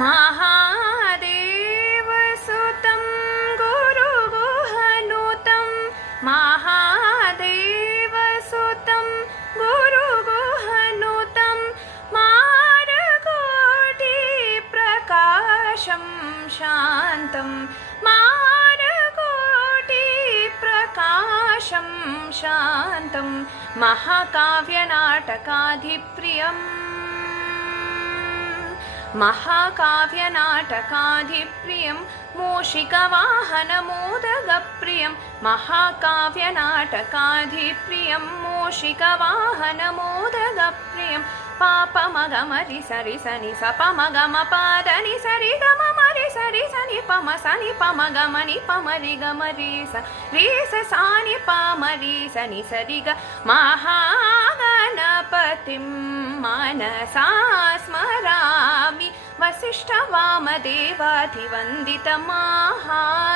महादेवसुतं गुरुगुहनुतं महादेवसुतं गुरुगुहनुतं मारकोटिप्रकाशं शान्तं मारकोटिप्रकाशं शान्तं महाकाव्यनाटकाधिप्रियम् महाकाव्यनाटकाधिप्रियं मूषिकवाहनमोदगप्रियं महाकाव्यनाटकाधिप्रियं मूषिकवाहनमोदगप्रियं पापमगमरि सरि सनि सपमगमपादनि सरि गममरि सरि सनि पम सनि पमगमनि पमरि गमरि स रि स सानि पमरि सनि सरि ग महागणपतिं मनसा स्मरामि वसिष्ठवामदेवाधिवन्दितं महागणपतिम्।